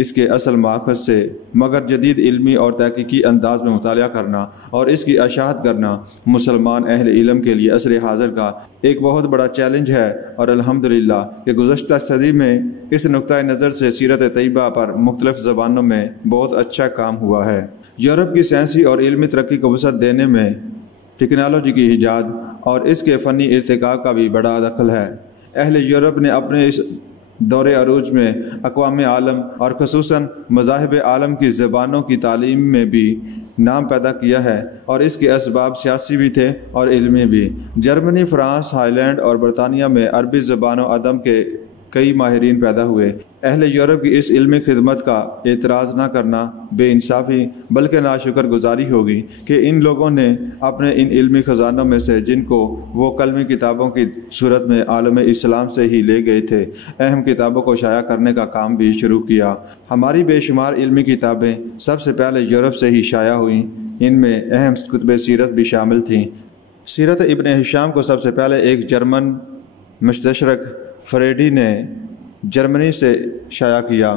اس کے اصل ماخذ سے، مگر جدید علمی اور تحقیقی انداز میں مطالعہ کرنا اور اس کی اشاعت کرنا مسلمان اہل علم کے لیے عصر حاضر کا ایک بہت بڑا چیلنج ہے۔ اور الحمدللہ کہ گزشتہ صدی میں اس نقطۂ نظر سے سیرت طیبہ پر مختلف زبانوں میں بہت اچھا کام ہوا ہے۔ یورپ کی سائنسی اور علمی ترقی کو وسعت دینے میں ٹیکنالوجی کی ایجاد اور اس کے فنی ارتقاء کا بھی بڑا دخل ہے۔ اہل یورپ نے اپنے اس دور عروج میں اقوام عالم اور خصوصاً مذاہب عالم کی زبانوں کی تعلیم میں بھی نام پیدا کیا ہے، اور اس کے اسباب سیاسی بھی تھے اور علمی بھی۔ جرمنی، فرانس، ہالینڈ اور برطانیہ میں عربی زبان و ادب کے کئی ماہرین پیدا ہوئے۔ اہل یورپ کی اس علمی خدمت کا اعتراض نہ کرنا بے انصافی بلکہ ناشکر گزاری ہوگی کہ ان لوگوں نے اپنے ان علمی خزانوں میں سے، جن کو وہ کلمی کتابوں کی صورت میں عالم اسلام سے ہی لے گئے تھے، اہم کتابوں کو شائع کرنے کا کام بھی شروع کیا۔ ہماری بے شمار علمی کتابیں سب سے پہلے یورپ سے ہی شائع ہوئیں۔ ان میں اہم کتب سیرت بھی شامل تھیں۔ سیرت ابن ہشام کو سب سے پہلے ایک جرمن مستشرق فریڈی نے جرمنی سے شائع کیا۔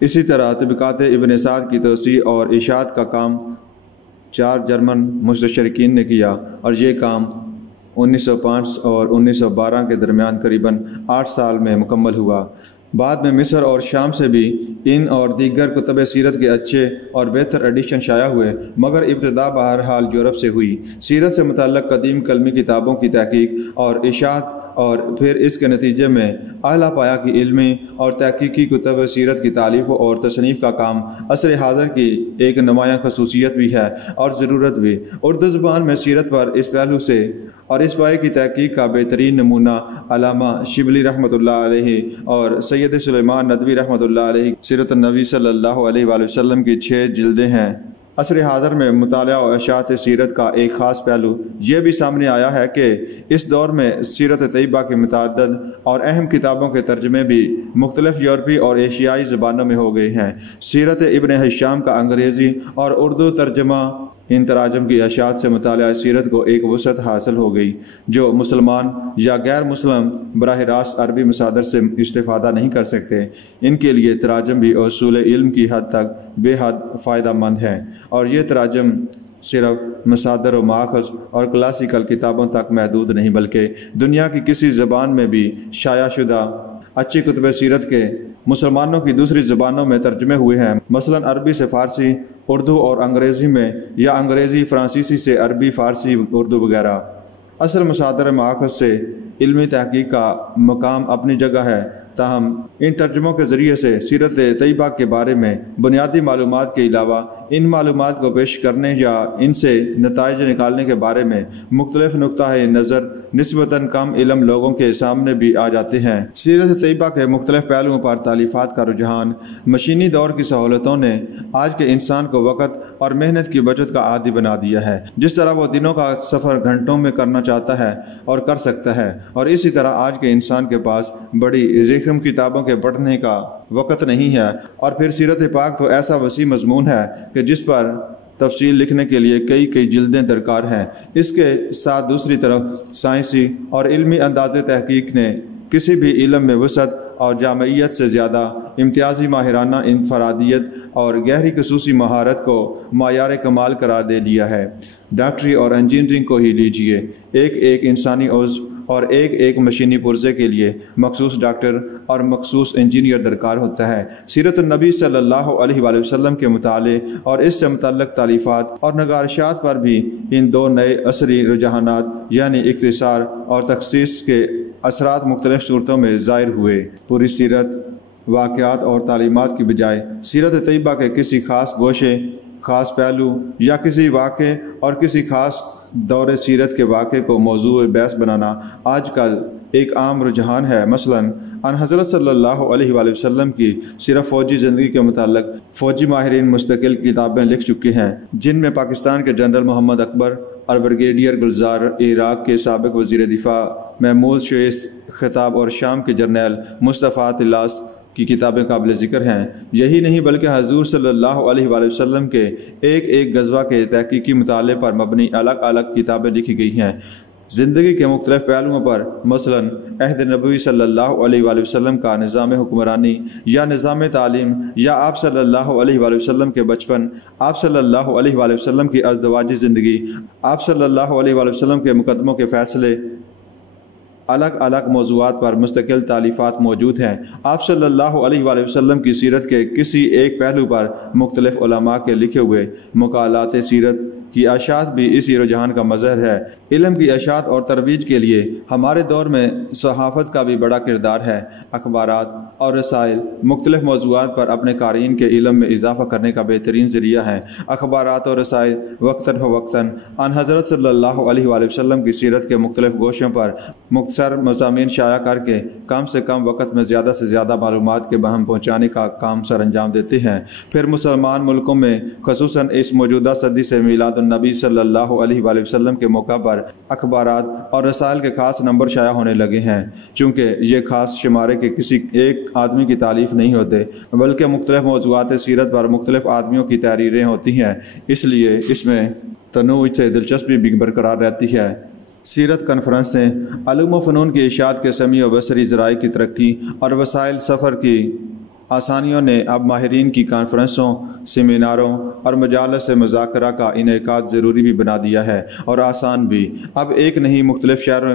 اسی طرح طبقات ابن سعد کی توسیع اور اشاعت کا کام 4 جرمن مستشرقین نے کیا، اور یہ کام 1905 اور 1912 کے درمیان قریباً 8 سال میں مکمل ہوا۔ بعد میں مصر اور شام سے بھی ان اور دیگر کتب سیرت کے اچھے اور بہتر ایڈیشن شائع ہوئے، مگر ابتدا بہرحال یورپ سے ہوئی۔ سیرت سے متعلق قدیم کلمی کتابوں کی تحقیق اور اشاعت اور پھر اس کے نتیجے میں اعلیٰ پایہ کی علمی اور تحقیقی کتب سیرت کی تالیف اور تصنیف کا کام عصر حاضر کی ایک نمایاں خصوصیت بھی ہے اور ضرورت بھی۔ اردو زبان میں سیرت پر اس پہلو سے اور اس پائے کی تحقیق کا بہترین نمونہ علامہ شبلی رحمۃ اللہ علیہ اور سید سلیمان ندوی رحمۃ اللہ علیہ سیرت النبی صلی اللہ علیہ وآلہ وسلم کی 6 جلدیں ہیں۔ عصر حاضر میں مطالعہ و اشاعت سیرت کا ایک خاص پہلو یہ بھی سامنے آیا ہے کہ اس دور میں سیرت طیبہ کی متعدد اور اہم کتابوں کے ترجمے بھی مختلف یورپی اور ایشیائی زبانوں میں ہو گئے ہیں۔ سیرت ابن ہشام کا انگریزی اور اردو ترجمہ ان تراجم کی اشاعت سے مطالعہ سیرت کو ایک وسعت حاصل ہو گئی جو مسلمان یا غیر مسلم براہ راست عربی مصادر سے استفادہ نہیں کر سکتے۔ ان کے لیے تراجم بھی اصول علم کی حد تک بے حد فائدہ مند ہیں، اور یہ تراجم صرف مصادر و ماخذ اور کلاسیکل کتابوں تک محدود نہیں بلکہ دنیا کی کسی زبان میں بھی شائع شدہ اچھی کتب سیرت کے مسلمانوں کی دوسری زبانوں میں ترجمے ہوئے ہیں، مثلا عربی سے فارسی، اردو اور انگریزی میں، یا انگریزی فرانسیسی سے عربی، فارسی، اردو وغیرہ۔ اصل مصادر ماخذ سے علمی تحقیق کا مقام اپنی جگہ ہے، تاہم ان ترجموں کے ذریعے سے سیرت طیبہ کے بارے میں بنیادی معلومات کے علاوہ ان معلومات کو پیش کرنے یا ان سے نتائج نکالنے کے بارے میں مختلف نقطۂ نظر نسبتاً کم علم لوگوں کے سامنے بھی آ جاتے ہیں۔ سیرت طیبہ کے مختلف پہلوؤں پر تالیفات کا رجحان مشینی دور کی سہولتوں نے آج کے انسان کو وقت اور محنت کی بچت کا عادی بنا دیا ہے۔ جس طرح وہ دنوں کا سفر گھنٹوں میں کرنا چاہتا ہے اور کر سکتا ہے، اور اسی طرح آج کے انسان کے پاس بڑی ضخم کتابوں کے پڑھنے کا وقت نہیں ہے، اور پھر سیرت پاک تو ایسا وسیع مضمون ہے کہ جس پر تفصیل لکھنے کے لیے کئی جلدیں درکار ہیں۔ اس کے ساتھ دوسری طرف سائنسی اور علمی انداز تحقیق نے کسی بھی علم میں وسعت اور جامعیت سے زیادہ امتیازی ماہرانہ انفرادیت اور گہری خصوصی مہارت کو معیار کمال قرار دے لیا ہے۔ ڈاکٹری اور انجینئرنگ کو ہی لیجئے، ایک انسانی عضو اور ایک مشینی پرزے کے لیے مخصوص ڈاکٹر اور مخصوص انجینئر درکار ہوتا ہے۔ سیرت النبی صلی اللہ علیہ وآلہ وسلم کے مطالعے اور اس سے متعلق تالیفات اور نگارشات پر بھی ان 2 نئے عصری رجحانات یعنی اختصار اور تخصیص کے اثرات مختلف صورتوں میں ظاہر ہوئے۔ پوری سیرت، واقعات اور تعلیمات کی بجائے سیرت طیبہ کے کسی خاص گوشے، خاص پہلو یا کسی واقعے اور کسی خاص دور سیرت کے واقعے کو موضوع بحث بنانا آج کل ایک عام رجحان ہے۔ مثلاً ان حضرت صلی اللہ علیہ وآلہ وسلم کی صرف فوجی زندگی کے متعلق فوجی ماہرین مستقل کتابیں لکھ چکے ہیں، جن میں پاکستان کے جنرل محمد اکبر اور بریگیڈیئر گلزار، عراق کے سابق وزیر دفاع محمود شعیث خطاب اور شام کے جرنیل مصطفیٰ طلاس کی کتابیں قابل ذکر ہیں۔ یہی نہیں بلکہ حضور صلی اللہ علیہ وآلہ وسلم کے ایک غزوہ کے تحقیقی مطالعے پر مبنی الگ الگ کتابیں لکھی گئی ہیں۔ زندگی کے مختلف پہلوؤں پر مثلاً عہد نبوی صلی اللہ علیہ وآلہ وسلم کا نظام حکمرانی یا نظام تعلیم، یا آپ صلی اللہ علیہ وآلہ وسلم کے بچپن، آپ صلی اللہ علیہ وآلہ وسلم کی ازدواجی زندگی، آپ صلی اللہ علیہ وآلہ وسلم کے مقدموں کے فیصلے، الگ الگ موضوعات پر مستقل تالیفات موجود ہیں۔ آپ صلی اللہ علیہ وآلہ وسلم کی سیرت کے کسی ایک پہلو پر مختلف علماء کے لکھے ہوئے مقالات سیرت کی اشاعت بھی اسی رجحان کا مظہر ہے۔ علم کی اشاعت اور ترویج کے لیے ہمارے دور میں صحافت کا بھی بڑا کردار ہے۔ اخبارات اور رسائل مختلف موضوعات پر اپنے قارئین کے علم میں اضافہ کرنے کا بہترین ذریعہ ہیں۔ اخبارات اور رسائل وقتاً فوقتاً ان حضرت صلی اللہ علیہ وآلہ وسلم کی سیرت کے مختلف گوشوں پر مختصر مضامین شائع کر کے کم سے کم وقت میں زیادہ سے زیادہ معلومات کے بہم پہنچانے کا کام سر انجام دیتے ہیں۔ پھر مسلمان ملکوں میں خصوصاً اس موجودہ صدی سے میلاد النبی صلی اللہ علیہ وآلہ وسلم کے موقع پر اخبارات اور رسائل کے خاص نمبر شائع ہونے لگے ہیں، چونکہ یہ خاص شمارے کے کسی ایک آدمی کی تالیف نہیں ہوتے بلکہ مختلف موضوعات سیرت پر مختلف آدمیوں کی تحریریں ہوتی ہیں، اس لیے اس میں تنوع سے دلچسپی بھی برقرار رہتی ہے۔ سیرت کانفرنسیں علوم و فنون کی اشاعت کے سمیع و بصری ذرائع کی ترقی اور وسائل سفر کی آسانیوں نے اب ماہرین کی کانفرنسوں، سیمیناروں اور مجالس سے مذاکرہ کا انعقاد ضروری بھی بنا دیا ہے اور آسان بھی۔ اب ایک نہیں مختلف شہروں،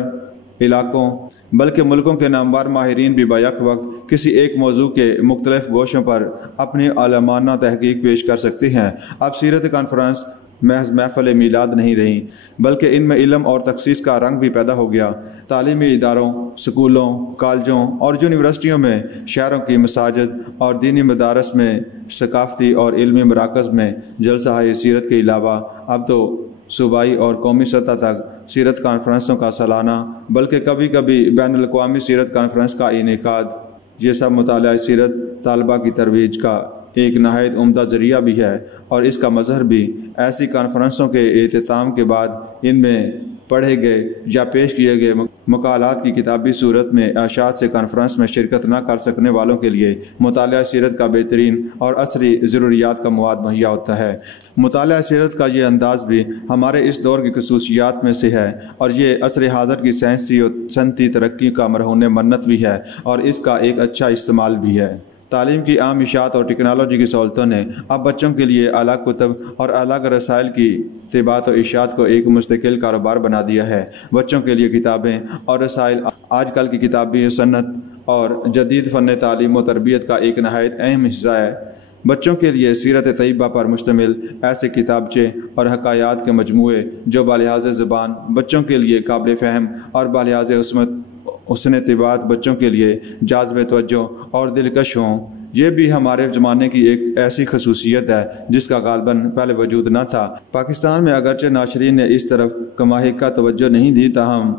علاقوں بلکہ ملکوں کے نامور ماہرین بھی بیک وقت کسی ایک موضوع کے مختلف گوشوں پر اپنی عالمانہ تحقیق پیش کر سکتے ہیں۔ اب سیرت کانفرنس محض محفل میلاد نہیں رہی بلکہ ان میں علم اور تخصیص کا رنگ بھی پیدا ہو گیا۔ تعلیمی اداروں، سکولوں، کالجوں اور یونیورسٹیوں میں، شہروں کی مساجد اور دینی مدارس میں، ثقافتی اور علمی مراکز میں جلسہ سیرت کے علاوہ اب تو صوبائی اور قومی سطح تک سیرت کانفرنسوں کا سالانہ بلکہ کبھی کبھی بین الاقوامی سیرت کانفرنس کا انعقاد، یہ سب مطالعہ سیرت طالبہ کی ترویج کا ایک نہایت عمدہ ذریعہ بھی ہے، اور اس کا مظہر بھی ایسی کانفرنسوں کے اختتام کے بعد ان میں پڑھے گئے یا پیش کیے گئے مقالات کی کتابی صورت میں اشاعت سے کانفرنس میں شرکت نہ کر سکنے والوں کے لیے مطالعہ سیرت کا بہترین اور عصری ضروریات کا مواد مہیا ہوتا ہے۔ مطالعہ سیرت کا یہ انداز بھی ہمارے اس دور کی خصوصیات میں سے ہے، اور یہ عصر حاضر کی سائنسی اور صنعتی ترقی کا مرہون منت بھی ہے اور اس کا ایک اچھا استعمال بھی ہے۔ تعلیم کی عام اشاعت اور ٹیکنالوجی کی سہولتوں نے اب بچوں کے لیے الگ کتب اور الگ رسائل کی طباعت و اشاعت کو ایک مستقل کاروبار بنا دیا ہے۔ بچوں کے لیے کتابیں اور رسائل آج کل کی کتابی صنعت اور جدید فن تعلیم و تربیت کا ایک نہایت اہم حصہ ہے۔ بچوں کے لیے سیرت طیبہ پر مشتمل ایسے کتابچے اور حکایات کے مجموعے جو بلحاظ زبان بچوں کے لیے قابل فہم اور بلحاظ حسن طباعت بچوں کے لیے جاذب توجہ اور دلکش ہوں، یہ بھی ہمارے زمانے کی ایک ایسی خصوصیت ہے جس کا غالباً پہلے وجود نہ تھا۔ پاکستان میں اگرچہ ناشرین نے اس طرف کمائی کا توجہ نہیں دی، تاہم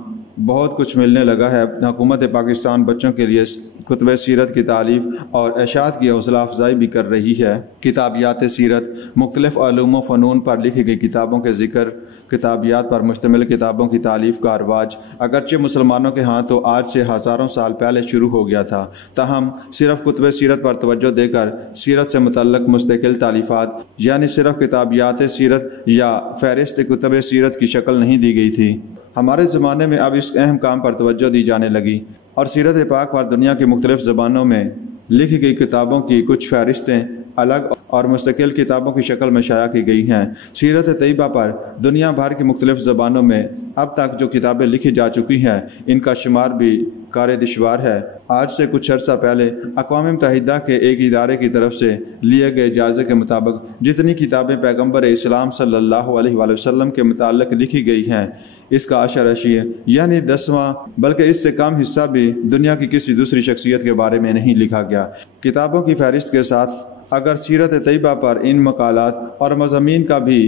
بہت کچھ ملنے لگا ہے۔ حکومت پاکستان بچوں کے لیے کتب سیرت کی تالیف اور اشاعت کی حوصلہ افزائی بھی کر رہی ہے۔ کتابیات سیرت، مختلف علوم و فنون پر لکھی گئی کتابوں کے ذکر، کتابیات پر مشتمل کتابوں کی تالیف کا رواج اگرچہ مسلمانوں کے ہاں تو آج سے ہزاروں سال پہلے شروع ہو گیا تھا، تاہم صرف کتب سیرت پر توجہ دے کر سیرت سے متعلق مستقل تالیفات یعنی صرف کتابیات سیرت یا فہرست کتب سیرت کی شکل نہیں دی گئی تھی۔ ہمارے زمانے میں اب اس اہم کام پر توجہ دی جانے لگی اور سیرت پاک پر دنیا کی مختلف زبانوں میں لکھی گئی کتابوں کی کچھ فہرستیں الگ اور مستقل کتابوں کی شکل میں شائع کی گئی ہیں۔ سیرت طیبہ پر دنیا بھر کی مختلف زبانوں میں اب تک جو کتابیں لکھی جا چکی ہیں ان کا شمار بھی کار دشوار ہے۔ آج سے کچھ عرصہ پہلے اقوام متحدہ کے ایک ادارے کی طرف سے لیے گئے جائزے کے مطابق جتنی کتابیں پیغمبر اسلام صلی اللہ علیہ وآلہ وسلم کے متعلق لکھی گئی ہیں، اس کا 10 یعنی 10واں بلکہ اس سے کم حصہ بھی دنیا کی کسی دوسری شخصیت کے بارے میں نہیں لکھا گیا۔ کتابوں کی فہرست کے ساتھ اگر سیرت طیبہ پر ان مقالات اور مضامین کا بھی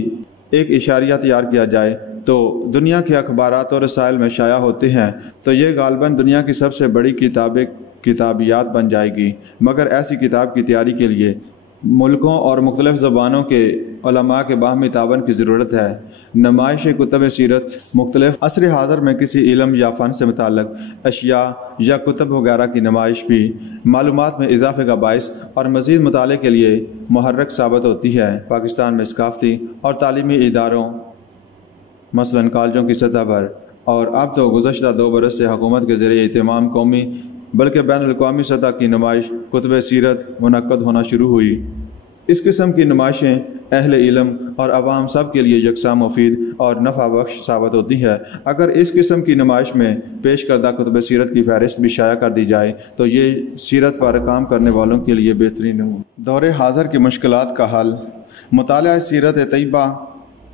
ایک اشاریہ تیار کیا جائے تو دنیا کے اخبارات اور رسائل میں شائع ہوتے ہیں تو یہ غالباً دنیا کی سب سے بڑی کتابیات بن جائے گی۔ مگر ایسی کتاب کی تیاری کے لیے ملکوں اور مختلف زبانوں کے علماء کے باہمی تعاون کی ضرورت ہے۔ نمائش کتب سیرت مختلف عصر حاضر میں کسی علم یا فن سے متعلق اشیاء یا کتب وغیرہ کی نمائش بھی معلومات میں اضافے کا باعث اور مزید مطالعے کے لیے محرک ثابت ہوتی ہے۔ پاکستان میں ثقافتی اور تعلیمی اداروں مثلاً کالجوں کی سطح پر اور اب تو گزشتہ 2 برس سے حکومت کے ذریعے تمام قومی بلکہ بین الاقوامی سطح کی نمائش کتب سیرت منعقد ہونا شروع ہوئی۔ اس قسم کی نمائشیں اہل علم اور عوام سب کے لیے یکساں مفید اور نفع بخش ثابت ہوتی ہے۔ اگر اس قسم کی نمائش میں پیش کردہ کتب سیرت کی فہرست بھی شائع کر دی جائے تو یہ سیرت پر کام کرنے والوں کے لیے بہترین ہو۔ دور حاضر کی مشکلات کا حل۔ مطالعہ سیرت طیبہ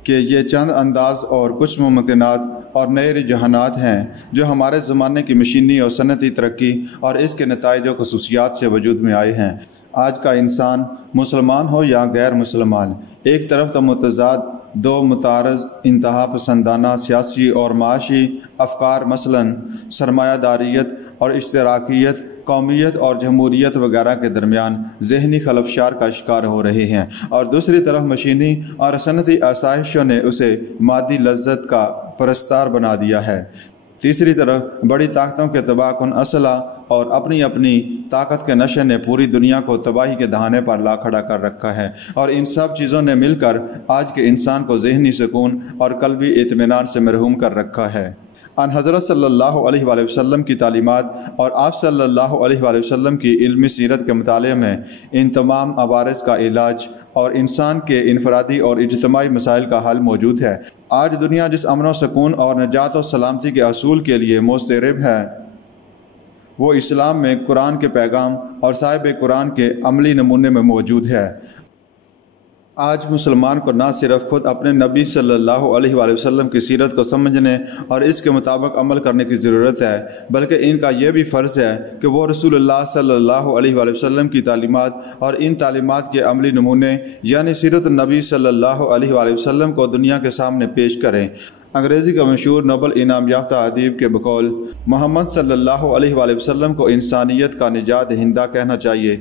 کہ یہ چند انداز اور کچھ ممکنات اور نئے رجحانات ہیں جو ہمارے زمانے کی مشینی اور صنعتی ترقی اور اس کے نتائج و خصوصیات سے وجود میں آئے ہیں۔ آج کا انسان مسلمان ہو یا غیر مسلمان، ایک طرف تو متضاد 2 متعارض انتہا پسندانہ سیاسی اور معاشی افکار مثلاً سرمایہ داریت اور اشتراکیت، قومیت اور جمہوریت وغیرہ کے درمیان ذہنی خلفشار کا شکار ہو رہے ہیں، اور دوسری طرف مشینی اور صنعتی آسائشوں نے اسے مادی لذت کا پرستار بنا دیا ہے۔ تیسری طرف بڑی طاقتوں کے تباہ کن اسلحہ اور اپنی اپنی طاقت کے نشے نے پوری دنیا کو تباہی کے دہانے پر لا کھڑا کر رکھا ہے، اور ان سب چیزوں نے مل کر آج کے انسان کو ذہنی سکون اور قلبی اطمینان سے محروم کر رکھا ہے۔ ان حضرت صلی اللہ علیہ وآلہ وسلم کی تعلیمات اور آپ صلی اللہ علیہ وآلہ وسلم کی علمی سیرت کے مطالعے میں ان تمام عوارض کا علاج اور انسان کے انفرادی اور اجتماعی مسائل کا حل موجود ہے۔ آج دنیا جس امن و سکون اور نجات و سلامتی کے اصول کے لیے مسترب ہے، وہ اسلام میں قرآن کے پیغام اور صاحب قرآن کے عملی نمونے میں موجود ہے۔ آج مسلمان کو نہ صرف خود اپنے نبی صلی اللہ علیہ وآلہ وسلم کی سیرت کو سمجھنے اور اس کے مطابق عمل کرنے کی ضرورت ہے، بلکہ ان کا یہ بھی فرض ہے کہ وہ رسول اللہ صلی اللہ علیہ وآلہ وسلم کی تعلیمات اور ان تعلیمات کے عملی نمونے یعنی سیرت النبی صلی اللہ علیہ وآلہ وسلم کو دنیا کے سامنے پیش کریں۔ انگریزی کا مشہور نوبل انعام یافتہ ادیب کے بقول محمد صلی اللہ علیہ وآلہ وسلم کو انسانیت کا نجات دہندہ کہنا چاہیے۔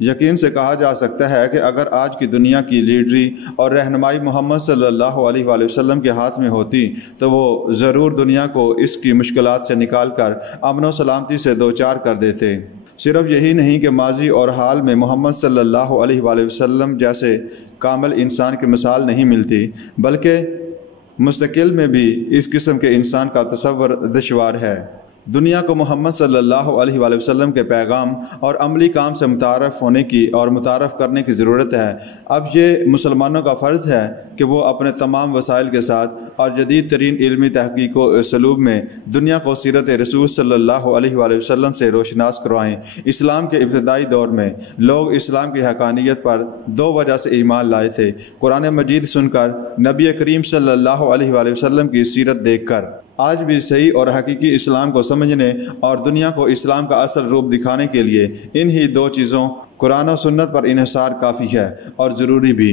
یقین سے کہا جا سکتا ہے کہ اگر آج کی دنیا کی لیڈری اور رہنمائی محمد صلی اللہ علیہ وآلہ وسلم کے ہاتھ میں ہوتی تو وہ ضرور دنیا کو اس کی مشکلات سے نکال کر امن و سلامتی سے دوچار کر دیتے۔ صرف یہی نہیں کہ ماضی اور حال میں محمد صلی اللہ علیہ وآلہ وسلم جیسے کامل انسان کی مثال نہیں ملتی، بلکہ مستقل میں بھی اس قسم کے انسان کا تصور دشوار ہے۔ دنیا کو محمد صلی اللہ علیہ وآلہ وسلم کے پیغام اور عملی کام سے متعارف ہونے کی اور متعارف کرنے کی ضرورت ہے۔ اب یہ مسلمانوں کا فرض ہے کہ وہ اپنے تمام وسائل کے ساتھ اور جدید ترین علمی تحقیق و اسلوب میں دنیا کو سیرت رسول صلی اللہ علیہ وآلہ وسلم سے روشناس کروائیں۔ اسلام کے ابتدائی دور میں لوگ اسلام کی حقانیت پر 2 وجہ سے ایمان لائے تھے: قرآن مجید سن کر، نبی کریم صلی اللہ علیہ وآلہ وسلم کی سیرت دیکھ کر۔ آج بھی صحیح اور حقیقی اسلام کو سمجھنے اور دنیا کو اسلام کا اصل روپ دکھانے کے لیے انہی 2 چیزوں قرآن و سنت پر انحصار کافی ہے اور ضروری بھی۔